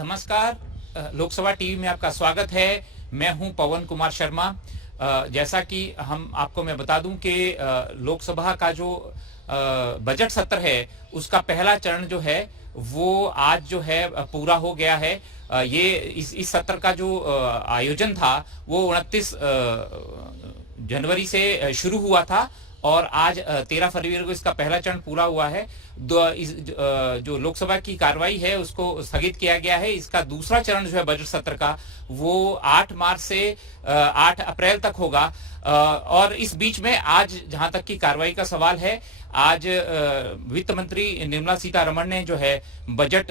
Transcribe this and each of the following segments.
नमस्कार। लोकसभा टीवी में आपका स्वागत है। मैं हूं पवन कुमार शर्मा। जैसा कि मैं बता दूं कि लोकसभा का जो बजट सत्र है उसका पहला चरण जो है वो आज जो है पूरा हो गया है। ये इस सत्र का जो आयोजन था वो 29 जनवरी से शुरू हुआ था और आज 13 फरवरी को इसका पहला चरण पूरा हुआ है। जो लोकसभा की कार्रवाई है उसको स्थगित किया गया है। इसका दूसरा चरण जो है बजट सत्र का वो 8 मार्च से 8 अप्रैल तक होगा। और इस बीच में आज जहां तक की कार्रवाई का सवाल है, आज वित्त मंत्री निर्मला सीतारमण ने जो है बजट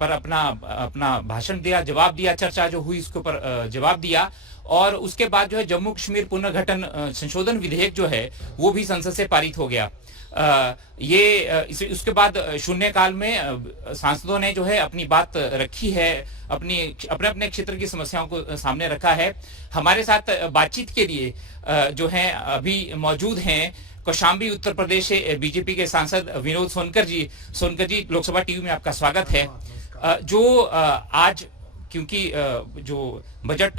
पर अपना भाषण दिया, जवाब दिया, चर्चा जो हुई उसके ऊपर जवाब दिया। और उसके बाद जो है जम्मू कश्मीर पुनर्गठन संशोधन विधेयक जो है वो भी संसद से पारित हो गया। उसके बाद शून्यकाल में सांसदों ने जो है अपनी बात रखी है, अपने अपने क्षेत्र की समस्याओं को सामने रखा है। हमारे साथ बातचीत के लिए जो है अभी मौजूद हैं कौशाम्बी उत्तर प्रदेश से बीजेपी के सांसद विनोद सोनकर जी, लोकसभा टीवी में आपका स्वागत है। आज क्योंकि जो बजट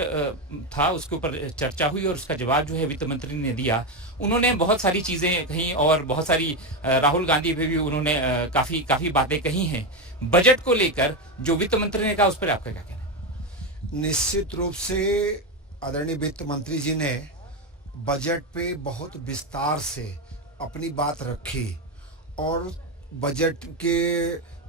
था उसके ऊपर चर्चा हुई और उसका जवाब जो है वित्त मंत्री ने दिया। उन्होंने बहुत सारी चीजें कही और बहुत सारी राहुल गांधी पे भी उन्होंने काफी बातें कही हैं। बजट को लेकर जो वित्त मंत्री ने कहा उस पर आपका क्या कहना है? निश्चित रूप से आदरणीय वित्त मंत्री जी ने बजट पे बहुत विस्तार से अपनी बात रखी और बजट के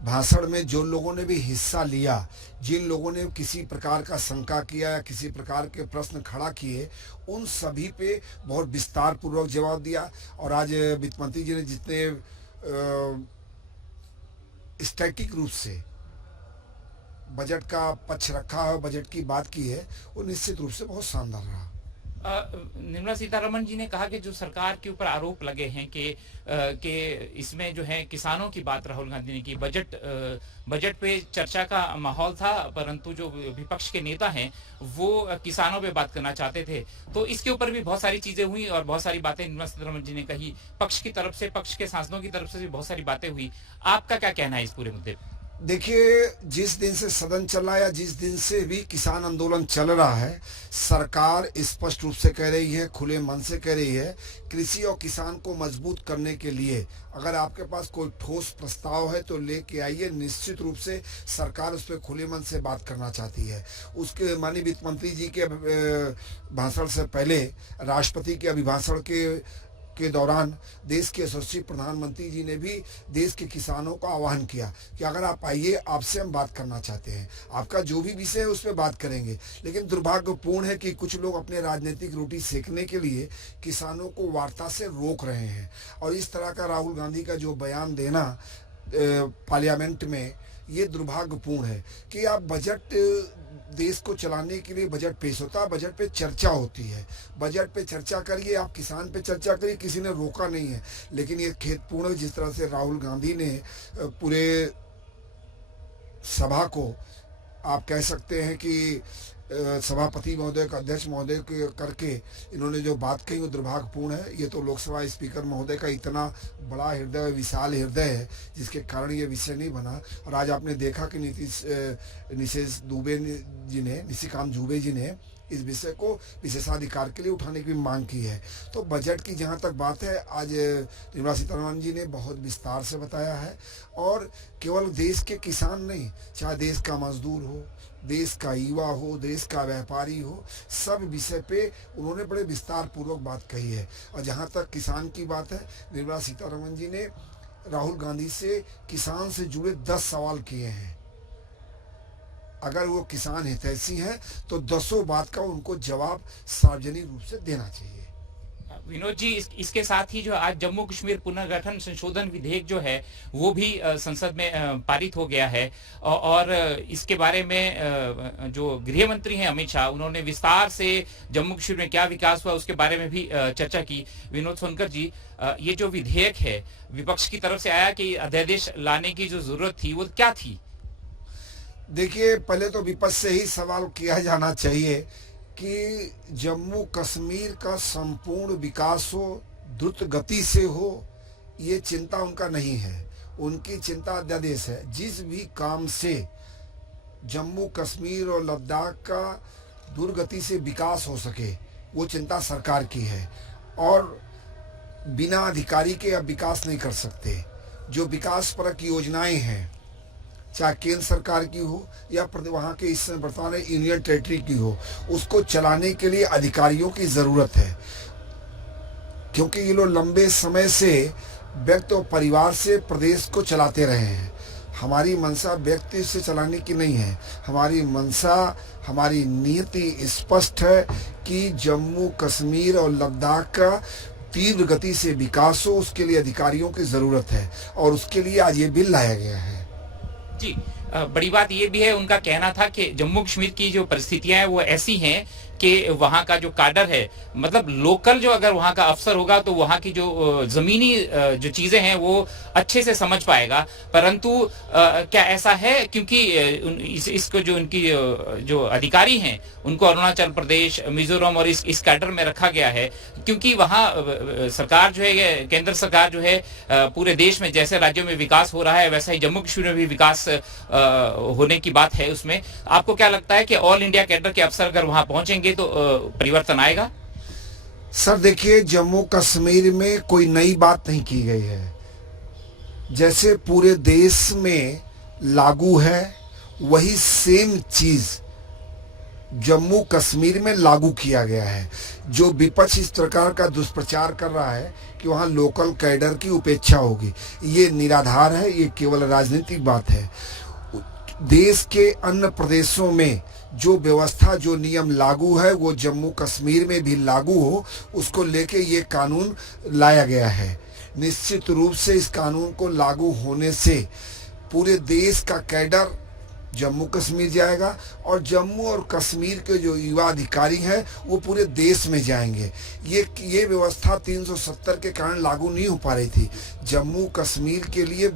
भाषण में जो लोगों ने भी हिस्सा लिया, जिन लोगों ने किसी प्रकार का शंका किया या किसी प्रकार के प्रश्न खड़ा किए, उन सभी पे बहुत विस्तार पूर्वक जवाब दिया। और आज वित्त मंत्री जी ने जितने स्टैटिक रूप से बजट का पक्ष रखा है, बजट की बात की है, वो निश्चित रूप से बहुत शानदार रहा। निर्मला सीतारमण जी ने कहा कि जो सरकार के ऊपर आरोप लगे हैं कि इसमें जो है किसानों की बात राहुल गांधी ने की। बजट पे चर्चा का माहौल था परंतु जो विपक्ष के नेता हैं वो किसानों पे बात करना चाहते थे। तो इसके ऊपर भी बहुत सारी चीजें हुई और बहुत सारी बातें निर्मला सीतारमण जी ने कही। पक्ष की तरफ से, पक्ष के सांसदों की तरफ से भी बहुत सारी बातें हुई। आपका क्या कहना है इस पूरे मुद्दे पर? देखिए, जिस दिन से सदन चला या जिस दिन से भी किसान आंदोलन चल रहा है, सरकार स्पष्ट रूप से कह रही है, खुले मन से कह रही है, कृषि और किसान को मजबूत करने के लिए अगर आपके पास कोई ठोस प्रस्ताव है तो लेके आइए। निश्चित रूप से सरकार उस पर खुले मन से बात करना चाहती है। उसके माननीय वित्त मंत्री जी के भाषण से पहले राष्ट्रपति के अभिभाषण के दौरान देश के यशस्वी प्रधानमंत्री जी ने भी देश के किसानों का आह्वान किया कि अगर आप आइए, आपसे हम बात करना चाहते हैं, आपका जो भी विषय है उस पर बात करेंगे। लेकिन दुर्भाग्यपूर्ण है कि कुछ लोग अपने राजनीतिक रोटी सेकने के लिए किसानों को वार्ता से रोक रहे हैं। और इस तरह का राहुल गांधी का जो बयान देना पार्लियामेंट में, ये दुर्भाग्यपूर्ण है कि आप बजट देश को चलाने के लिए बजट पेश होता है, बजट पे चर्चा होती है, बजट पे चर्चा करिए, आप किसान पे चर्चा करिए, किसी ने रोका नहीं है। लेकिन ये खेदपूर्ण जिस तरह से राहुल गांधी ने पूरे सभा को, आप कह सकते हैं कि सभापति महोदय का, अध्यक्ष महोदय के करके इन्होंने जो बात कही वो दुर्भाग्यपूर्ण है। ये तो लोकसभा स्पीकर महोदय का इतना बड़ा हृदय, विशाल हृदय है जिसके कारण ये विषय नहीं बना। और आज आपने देखा कि निशिकांत दुबे जी ने इस विषय को विशेषाधिकार के लिए उठाने की मांग की है। तो बजट की जहाँ तक बात है, आज निर्मला सीतारमण जी ने बहुत विस्तार से बताया है। और केवल देश के किसान नहीं, चाहे देश का मजदूर हो, देश का युवा हो, देश का व्यापारी हो, सब विषय पे उन्होंने बड़े विस्तार पूर्वक बात कही है। और जहाँ तक किसान की बात है, निर्मला सीतारमण जी ने राहुल गांधी से किसान से जुड़े 10 सवाल किए हैं। अगर वो किसान हितैषी हैं तो 10 बात का उनको जवाब सार्वजनिक रूप से देना चाहिए। विनोद जी, इसके साथ ही जो आज जम्मू कश्मीर पुनर्गठन संशोधन विधेयक जो है वो भी संसद में पारित हो गया है। और इसके बारे में जो गृह मंत्री हैं अमित शाह, उन्होंने विस्तार से जम्मू कश्मीर में क्या विकास हुआ उसके बारे में भी चर्चा की। विनोद सोनकर जी, ये जो विधेयक है विपक्ष की तरफ से आया कि अध्यादेश लाने की जो जरूरत थी वो क्या थी? देखिए, पहले तो विपक्ष से ही सवाल किया जाना चाहिए कि जम्मू कश्मीर का संपूर्ण विकास हो, द्रुत गति से हो, ये चिंता उनका नहीं है। उनकी चिंता अध्यादेश है। जिस भी काम से जम्मू कश्मीर और लद्दाख का दुर्गति से विकास हो सके, वो चिंता सरकार की है। और बिना अधिकारी के अब विकास नहीं कर सकते। जो विकास परक योजनाएं हैं, चाहे केंद्र सरकार की हो या वहाँ के इस समय वर्तमान में यूनियन टेरिटरी की हो, उसको चलाने के लिए अधिकारियों की ज़रूरत है। क्योंकि ये लोग लंबे समय से व्यक्ति और परिवार से प्रदेश को चलाते रहे हैं। हमारी मंशा व्यक्ति से चलाने की नहीं है। हमारी मंशा, हमारी नीति स्पष्ट है कि जम्मू कश्मीर और लद्दाख का तीव्र गति से विकास हो, उसके लिए अधिकारियों की ज़रूरत है और उसके लिए आज ये बिल लाया गया है। जी, बड़ी बात ये भी है, उनका कहना था कि जम्मू कश्मीर की जो परिस्थितियां हैं वो ऐसी हैं कि वहाँ का जो काडर है, मतलब लोकल जो अगर वहाँ का अफसर होगा तो वहाँ की जो जमीनी जो चीजें हैं वो अच्छे से समझ पाएगा। परंतु क्या ऐसा है, क्योंकि इसको जो उनकी जो अधिकारी हैं उनको अरुणाचल प्रदेश, मिजोरम और इस काडर में रखा गया है, क्योंकि वहाँ सरकार जो है, केंद्र सरकार जो है, पूरे देश में जैसे राज्यों में विकास हो रहा है वैसा ही जम्मू कश्मीर में भी विकास होने की बात है। उसमें आपको क्या लगता है कि ऑल इंडिया कैडर के अफसर अगर वहां पहुंचेंगे तो परिवर्तन आएगा? सर देखिए, जम्मू कश्मीर में कोई नई बात नहीं की गई है। जैसे पूरे देश में लागू है, वही सेम चीज जम्मू कश्मीर में लागू किया गया है। जो विपक्ष इस प्रकार का दुष्प्रचार कर रहा है कि वहाँ लोकल कैडर की उपेक्षा होगी, ये निराधार है, ये केवल राजनीतिक बात है। देश के अन्य प्रदेशों में जो व्यवस्था, जो नियम लागू है वो जम्मू कश्मीर में भी लागू हो, उसको लेके ये कानून लाया गया है। निश्चित रूप से इस कानून को लागू होने से पूरे देश का कैडर जम्मू कश्मीर जाएगा और जम्मू और कश्मीर के जो युवा अधिकारी हैं वो पूरे देश में जाएंगे। ये व्यवस्था 370 के कारण लागू नहीं हो पा रही थी। जम्मू कश्मीर के लिए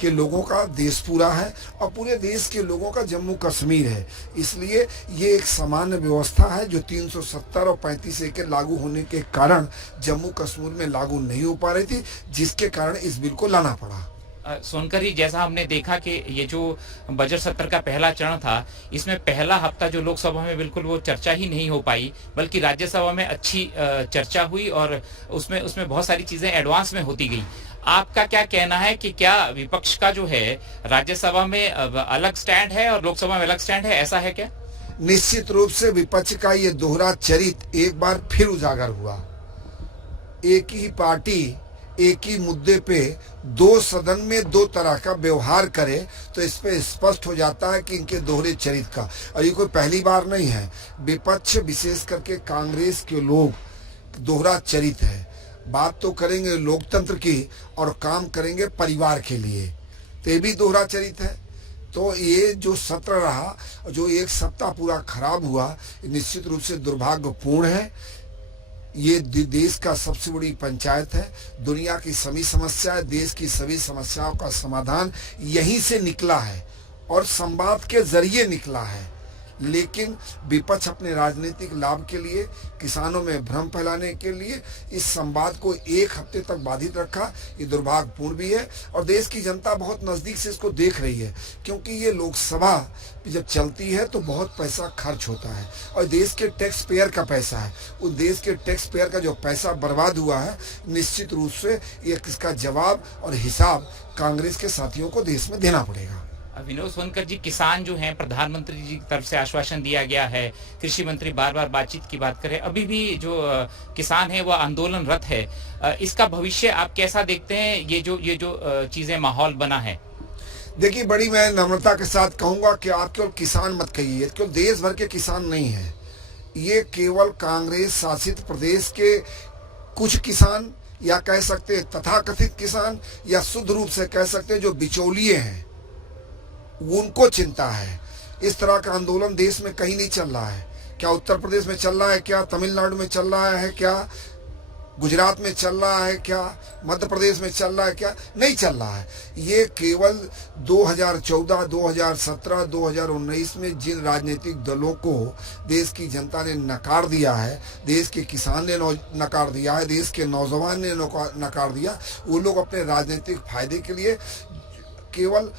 के लोगों का देश पूरा है और पूरे देश के लोगों का जम्मू कश्मीर है, इसलिए ये एक सामान्य व्यवस्था है जो 370 और 35A के लागू होने के कारण जम्मू कश्मीर में लागू नहीं हो पा रही थी, जिसके कारण इस बिल को लाना पड़ा। सोनकर जी, जैसा हमने देखा कि ये जो बजट सत्र का पहला चरण था, इसमें पहला हफ्ता जो लोकसभा में बिल्कुल वो चर्चा ही नहीं हो पाई, बल्कि राज्यसभा में अच्छी चर्चा हुई और उसमें बहुत सारी चीजें एडवांस में होती गई। आपका क्या कहना है कि क्या विपक्ष का जो है राज्यसभा में अलग स्टैंड है और लोकसभा में अलग स्टैंड है, ऐसा है क्या? निश्चित रूप से विपक्ष का ये दोहरा चरित्र एक बार फिर उजागर हुआ। एक ही पार्टी एक ही मुद्दे पे दो सदन में दो तरह का व्यवहार करे तो इस पे स्पष्ट हो जाता है कि इनके दोहरे चरित्र का, और ये कोई पहली बार नहीं है। विपक्ष विशेष करके कांग्रेस के लोग दोहरा चरित्र है। बात तो करेंगे लोकतंत्र की और काम करेंगे परिवार के लिए, तो ये भी दोहरा चरित्र है। तो ये जो सत्र रहा, जो एक सप्ताह पूरा खराब हुआ, निश्चित रूप से दुर्भाग्यपूर्ण है। ये देश का सबसे बड़ी पंचायत है। दुनिया की सभी समस्याएं, देश की सभी समस्याओं का समाधान यहीं से निकला है और संवाद के जरिए निकला है। लेकिन विपक्ष अपने राजनीतिक लाभ के लिए, किसानों में भ्रम फैलाने के लिए इस संवाद को एक हफ्ते तक बाधित रखा। ये दुर्भाग्यपूर्ण भी है और देश की जनता बहुत नज़दीक से इसको देख रही है, क्योंकि ये लोकसभा जब चलती है तो बहुत पैसा खर्च होता है और देश के टैक्स पेयर का पैसा है। उस देश के टैक्स पेयर का जो पैसा बर्बाद हुआ है, निश्चित रूप से ये इसका जवाब और हिसाब कांग्रेस के साथियों को देश में देना पड़ेगा। विनोद सोनकर जी, किसान जो हैं, प्रधानमंत्री जी की तरफ से आश्वासन दिया गया है, कृषि मंत्री बार बार बातचीत की बात करें, अभी भी जो किसान है वो आंदोलनरत है। इसका भविष्य आप कैसा देखते हैं? ये जो चीजें माहौल बना है। देखिए, बड़ी मैं नम्रता के साथ कहूंगा कि आप केवल किसान मत कहिए, केवल देश भर के किसान नहीं है। ये केवल कांग्रेस शासित प्रदेश के कुछ किसान, या कह सकते तथाकथित किसान, या शुद्ध रूप से कह सकते जो बिचौलिए हैं, उनको चिंता है। इस तरह का आंदोलन देश में कहीं नहीं चल रहा है। क्या उत्तर प्रदेश में चल रहा है? क्या तमिलनाडु में चल रहा है? क्या गुजरात में चल रहा है? क्या मध्य प्रदेश में चल रहा है? क्या नहीं चल रहा है। ये केवल 2014, 2017, 2019 में जिन राजनीतिक दलों को देश की जनता ने नकार दिया है, देश के किसान ने नकार दिया है, देश के नौजवान ने नकार दिया, वो लोग अपने राजनीतिक फायदे के लिए केवल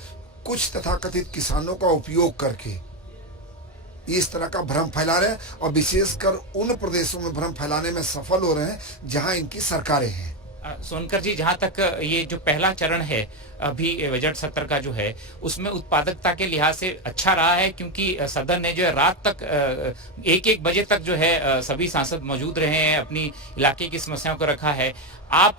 कुछ तथाकथित किसानों का उपयोग करके इस तरह का भ्रम फैला रहे हैं और विशेषकर उन प्रदेशों में भ्रम फैलाने में सफल हो रहे हैं जहां इनकी सरकारें हैं। सोनकर जी, जहां तक ये जो पहला चरण है अभी बजट सत्र का जो है, उसमें उत्पादकता के लिहाज से अच्छा रहा है, क्योंकि सदन ने जो है रात तक 1-1 बजे तक जो है सभी सांसद मौजूद रहे हैं, अपनी इलाके की समस्याओं को रखा है। आप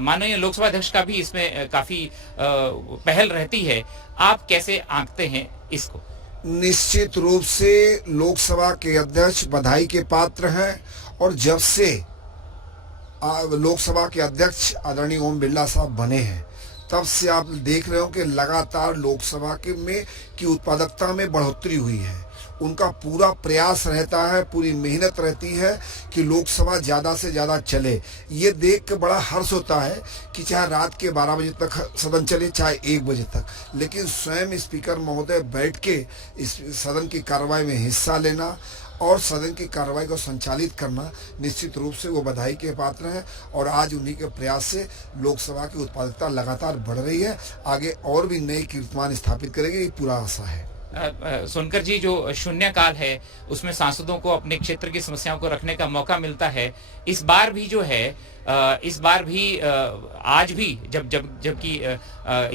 माननीय लोकसभा अध्यक्ष का भी इसमें काफी पहल रहती है, आप कैसे आंकते हैं इसको? निश्चित रूप से लोकसभा के अध्यक्ष बधाई के पात्र हैं और जब से लोकसभा के अध्यक्ष आदरणीय ओम बिरला साहब बने हैं तब से आप देख रहे हो कि लगातार लोकसभा के में की उत्पादकता में बढ़ोतरी हुई है। उनका पूरा प्रयास रहता है, पूरी मेहनत रहती है कि लोकसभा ज़्यादा से ज़्यादा चले। ये देख के बड़ा हर्ष होता है कि चाहे रात के 12 बजे तक सदन चले, चाहे 1 बजे तक, लेकिन स्वयं स्पीकर महोदय बैठ के इस सदन की कार्रवाई में हिस्सा लेना और सदन की कार्रवाई को संचालित करना, निश्चित रूप से वो बधाई के पात्र हैं। और आज उन्हीं के प्रयास से लोकसभा की उत्पादकता लगातार बढ़ रही है, आगे और भी नई कीर्तिमान स्थापित करेगी, ये पूरा आशा है। सोनकर जी, जो शून्यकाल है उसमें सांसदों को अपने क्षेत्र की समस्याओं को रखने का मौका मिलता है। इस बार भी जो है इस बार भी आज भी जबकि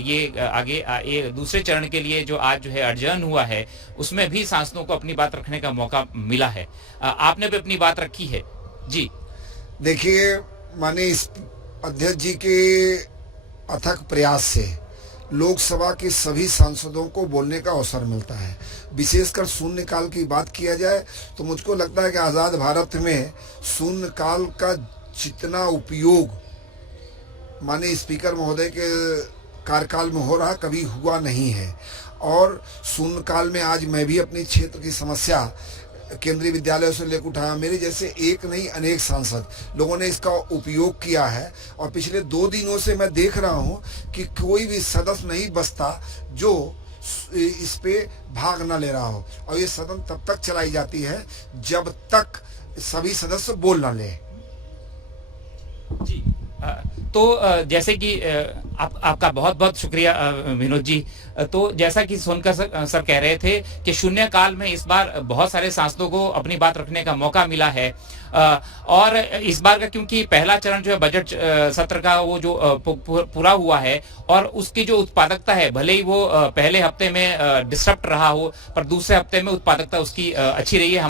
ये आगे ये दूसरे चरण के लिए जो आज जो है अडजर्न हुआ है, उसमें भी सांसदों को अपनी बात रखने का मौका मिला है। आपने भी अपनी बात रखी है जी। देखिए, माने इस अध्यक्ष जी के अथक प्रयास से लोकसभा के सभी सांसदों को बोलने का अवसर मिलता है। विशेषकर शून्यकाल की बात किया जाए तो मुझको लगता है कि आज़ाद भारत में शून्यकाल का जितना उपयोग माननीय स्पीकर महोदय के कार्यकाल में हो रहा कभी हुआ नहीं है। और शून्यकाल में आज मैं भी अपनी क्षेत्र की समस्या केंद्रीय विद्यालयों से लेकर उठाया। मेरे जैसे एक नहीं अनेक सांसद लोगों ने इसका उपयोग किया है और पिछले 2 दिनों से मैं देख रहा हूं कि कोई भी सदस्य नहीं बचता जो इस पे भाग न ले रहा हो। और ये सदन तब तक चलाई जाती है जब तक सभी सदस्य बोल न ले। जी, तो जैसे कि आपका बहुत बहुत शुक्रिया विनोद जी। तो जैसा कि सोनकर सर कह रहे थे कि शून्यकाल में इस बार बहुत सारे सांसदों को अपनी बात रखने का मौका मिला है। और इस बार का क्योंकि पहला चरण जो है बजट सत्र का वो जो पूरा हुआ है, और उसकी जो उत्पादकता है, भले ही वो पहले हफ्ते में डिस्टर्ब रहा हो, पर दूसरे हफ्ते में उत्पादकता उसकी अच्छी रही है।